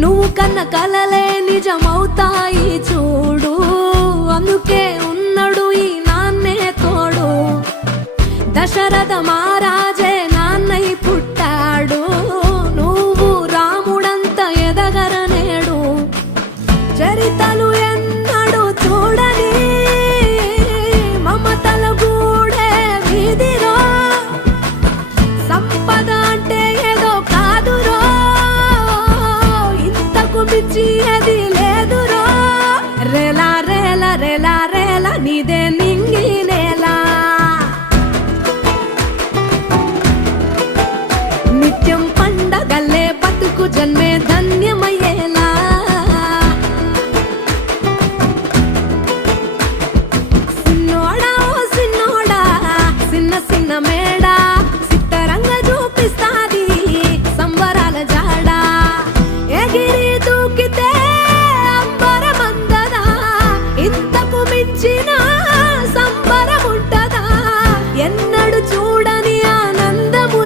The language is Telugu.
నువ్వు కన్న కలలే నిజమవుతాయి చూడు, అందుకే ఉన్నాడు ఈ నాన్నే తోడు. దశరథ మహారాజే నాన్నై పుట్టాడు, నువ్వు రాముడంత ఎదగరనేడు. చరితలు ఎన్నడు చూడని మమతల గూడే వీధిరో, సంపద అంటే ఏదో కాదురో, ఇంతకు మించి అది లేదురో. రేలా రేలా రేలా రేలా నీదే నింగి నేలా, నిత్యం పండగల్లే బతుకు జన్మే ధన్యమయ్యేలా. సిన్నోడా ఓ సిన్నోడా సిన్న సిన్న మేడా, సిత్తరంగా చూపిస్తాది సంబరాల జాడా. ఎగిరి దూకితే అంబరమందదా, ఇంతకు మించిన